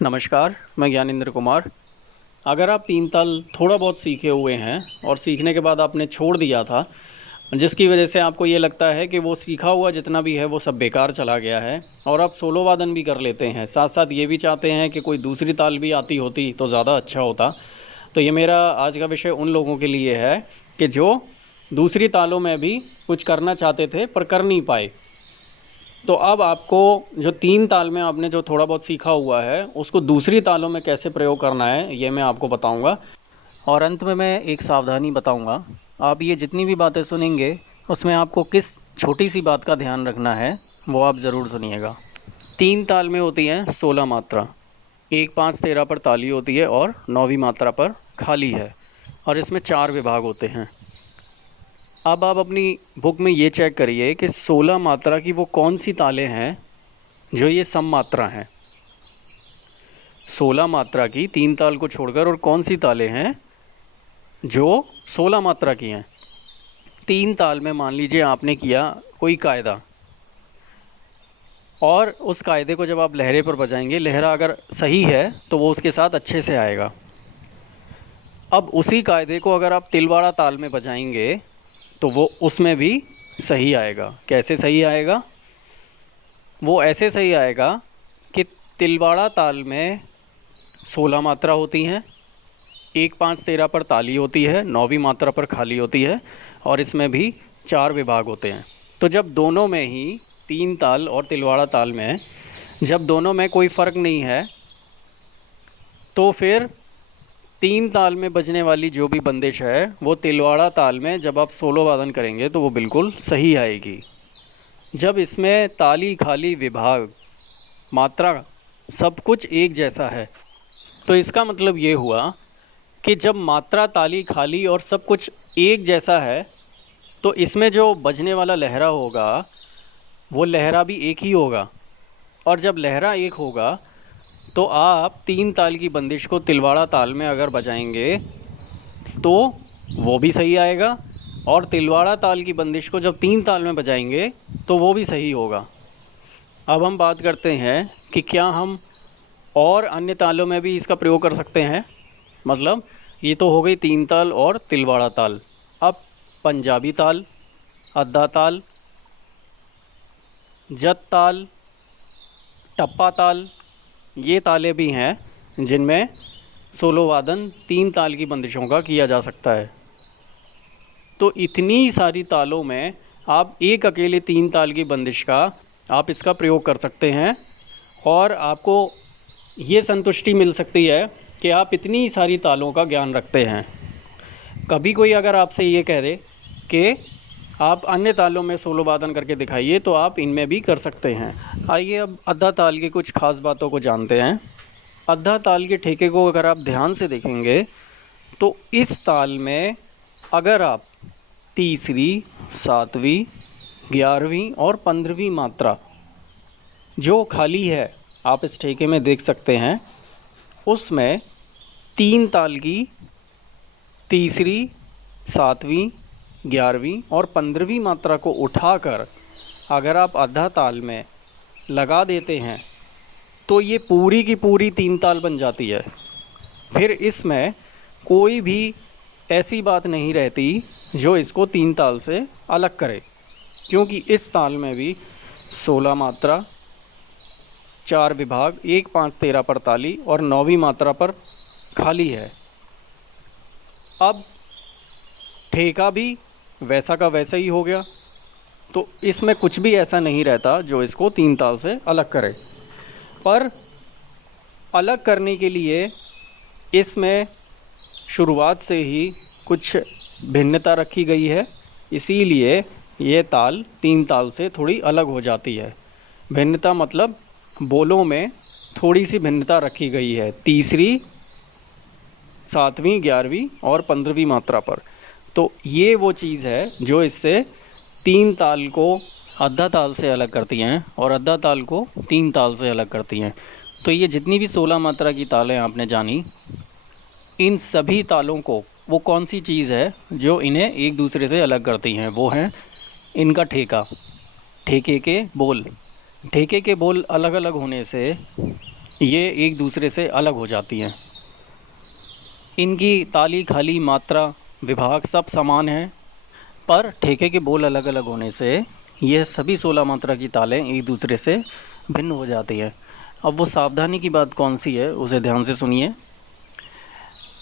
नमस्कार, मैं ज्ञानेंद्र कुमार। अगर आप तीन ताल थोड़ा बहुत सीखे हुए हैं और सीखने के बाद आपने छोड़ दिया था, जिसकी वजह से आपको ये लगता है कि वो सीखा हुआ जितना भी है वो सब बेकार चला गया है और आप सोलो वादन भी कर लेते हैं, साथ साथ ये भी चाहते हैं कि कोई दूसरी ताल भी आती होती तो ज़्यादा अच्छा होता। तो ये मेरा आज का विषय उन लोगों के लिए है कि जो दूसरी तालों में भी कुछ करना चाहते थे पर कर नहीं पाए। तो अब आपको जो तीन ताल में आपने जो थोड़ा बहुत सीखा हुआ है उसको दूसरी तालों में कैसे प्रयोग करना है ये मैं आपको बताऊंगा। और अंत में मैं एक सावधानी बताऊंगा। आप ये जितनी भी बातें सुनेंगे उसमें आपको किस छोटी सी बात का ध्यान रखना है वो आप ज़रूर सुनिएगा। तीन ताल में होती हैं 16 मात्रा। एक पाँच तेरह पर ताली होती है और नौवीं मात्रा पर खाली है। और इसमें चार विभाग होते हैं। अब आप अपनी बुक में ये चेक करिए कि 16 मात्रा की वो कौन सी तालें हैं जो ये सम मात्रा हैं। 16 मात्रा की तीन ताल को छोड़कर और कौन सी तालें हैं जो 16 मात्रा की हैं। तीन ताल में मान लीजिए आपने किया कोई कायदा, और उस कायदे को जब आप लहरे पर बजाएंगे, लहरा अगर सही है तो वो उसके साथ अच्छे से आएगा। अब उसी कायदे को अगर आप तिलवाड़ा ताल में बजाएंगे तो वो उसमें भी सही आएगा। कैसे सही आएगा? वो ऐसे सही आएगा कि तिलवाड़ा ताल में 16 मात्रा होती हैं, एक पाँच तेरह पर ताली होती है, नौवीं मात्रा पर खाली होती है, और इसमें भी चार विभाग होते हैं। तो जब दोनों में ही, तीन ताल और तिलवाड़ा ताल में जब दोनों में कोई फ़र्क नहीं है, तो फिर तीन ताल में बजने वाली जो भी बंदिश है वो तिलवाड़ा ताल में जब आप सोलो वादन करेंगे तो वो बिल्कुल सही आएगी। जब इसमें ताली खाली विभाग मात्रा सब कुछ एक जैसा है, तो इसका मतलब ये हुआ कि जब मात्रा ताली खाली और सब कुछ एक जैसा है तो इसमें जो बजने वाला लहरा होगा वो लहरा भी एक ही होगा। और जब लहरा एक होगा तो आप तीन ताल की बंदिश को तिलवाड़ा ताल में अगर बजाएंगे तो वो भी सही आएगा, और तिलवाड़ा ताल की बंदिश को जब तीन ताल में बजाएंगे तो वो भी सही होगा। अब हम बात करते हैं कि क्या हम और अन्य तालों में भी इसका प्रयोग कर सकते हैं। मतलब ये तो हो गई तीन ताल और तिलवाड़ा ताल। अब पंजाबी ताल, अद्दा ताल, जत ताल, टप्पा ताल, ये तालें भी हैं जिनमें सोलो वादन तीन ताल की बंदिशों का किया जा सकता है। तो इतनी सारी तालों में आप एक अकेले तीन ताल की बंदिश का आप इसका प्रयोग कर सकते हैं, और आपको ये संतुष्टि मिल सकती है कि आप इतनी सारी तालों का ज्ञान रखते हैं। कभी कोई अगर आपसे ये कह दे कि आप अन्य तालों में सोलो वादन करके दिखाइए तो आप इनमें भी कर सकते हैं। आइए अब अद्धा ताल की कुछ ख़ास बातों को जानते हैं। अद्धा ताल के ठेके को अगर आप ध्यान से देखेंगे तो इस ताल में अगर आप तीसरी, सातवीं, 11वीं और 15वीं मात्रा जो खाली है आप इस ठेके में देख सकते हैं, उसमें तीन ताल की तीसरी, सातवीं, 11वीं और 15वीं मात्रा को उठाकर अगर आप अद्धा ताल में लगा देते हैं तो ये पूरी की पूरी तीन ताल बन जाती है। फिर इसमें कोई भी ऐसी बात नहीं रहती जो इसको तीन ताल से अलग करे, क्योंकि इस ताल में भी 16 मात्रा, चार विभाग, एक पाँच तेरह पर ताली और नौवीं मात्रा पर खाली है। अब ठेका भी वैसा का वैसा ही हो गया, तो इसमें कुछ भी ऐसा नहीं रहता जो इसको तीन ताल से अलग करे। पर अलग करने के लिए इसमें शुरुआत से ही कुछ भिन्नता रखी गई है, इसीलिए ये ताल तीन ताल से थोड़ी अलग हो जाती है। भिन्नता मतलब बोलों में थोड़ी सी भिन्नता रखी गई है, तीसरी, सातवीं, 11वीं और 15वीं मात्रा पर। तो ये वो चीज़ है जो इससे तीन ताल को अद्धा ताल से अलग करती हैं और अद्धा ताल को तीन ताल से अलग करती हैं। तो ये जितनी भी 16 मात्रा की तालें आपने जानी, इन सभी तालों को वो कौन सी चीज़ है जो इन्हें एक दूसरे से अलग करती हैं, वो है इनका ठेका, ठेके के बोल। ठेके के बोल अलग अलग होने से ये एक दूसरे से अलग हो जाती हैं। इनकी ताली, खाली, मात्रा, विभाग सब समान हैं, पर ठेके के बोल अलग अलग होने से यह सभी 16 मात्रा की तालें एक दूसरे से भिन्न हो जाती हैं। अब वो सावधानी की बात कौन सी है, उसे ध्यान से सुनिए।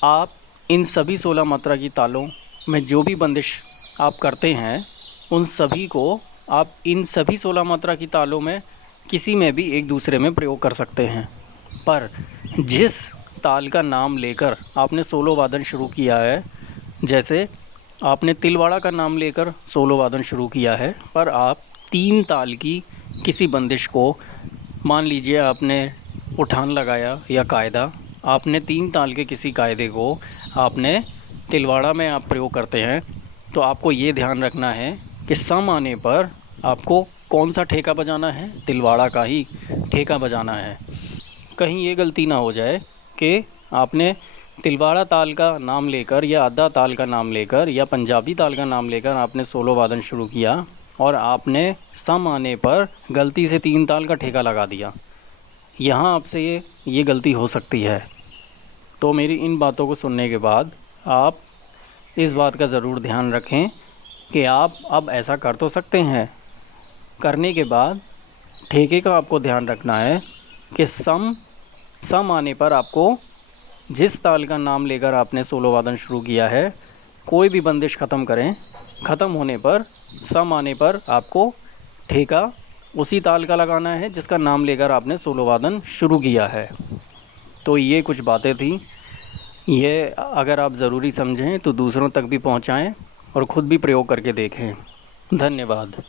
आप इन सभी 16 मात्रा की तालों में जो भी बंदिश आप करते हैं, उन सभी को आप इन सभी 16 मात्रा की तालों में किसी में भी एक दूसरे में प्रयोग कर सकते हैं। पर जिस ताल का नाम लेकर आपने सोलो वादन शुरू किया है, जैसे आपने तिलवाड़ा का नाम लेकर सोलो वादन शुरू किया है, पर आप 3 ताल की किसी बंदिश को, मान लीजिए आपने उठान लगाया या कायदा, आपने 3 ताल के किसी कायदे को आपने तिलवाड़ा में आप प्रयोग करते हैं, तो आपको ये ध्यान रखना है कि सम आने पर आपको कौन सा ठेका बजाना है, तिलवाड़ा का ही ठेका बजाना है। कहीं ये गलती ना हो जाए कि आपने तिलवाड़ा ताल का नाम लेकर या आधा ताल का नाम लेकर या पंजाबी ताल का नाम लेकर आपने सोलो वादन शुरू किया और आपने सम आने पर गलती से 3 ताल का ठेका लगा दिया। यहाँ आपसे ये गलती हो सकती है। तो मेरी इन बातों को सुनने के बाद आप इस बात का ज़रूर ध्यान रखें कि आप अब ऐसा कर तो सकते हैं, करने के बाद ठेके का आपको ध्यान रखना है कि सम आने पर आपको जिस ताल का नाम लेकर आपने सोलो वादन शुरू किया है, कोई भी बंदिश ख़त्म करें, ख़त्म होने पर सम आने पर आपको ठेका उसी ताल का लगाना है जिसका नाम लेकर आपने सोलो वादन शुरू किया है। तो ये कुछ बातें थी, ये अगर आप ज़रूरी समझें तो दूसरों तक भी पहुंचाएं और ख़ुद भी प्रयोग करके देखें। धन्यवाद।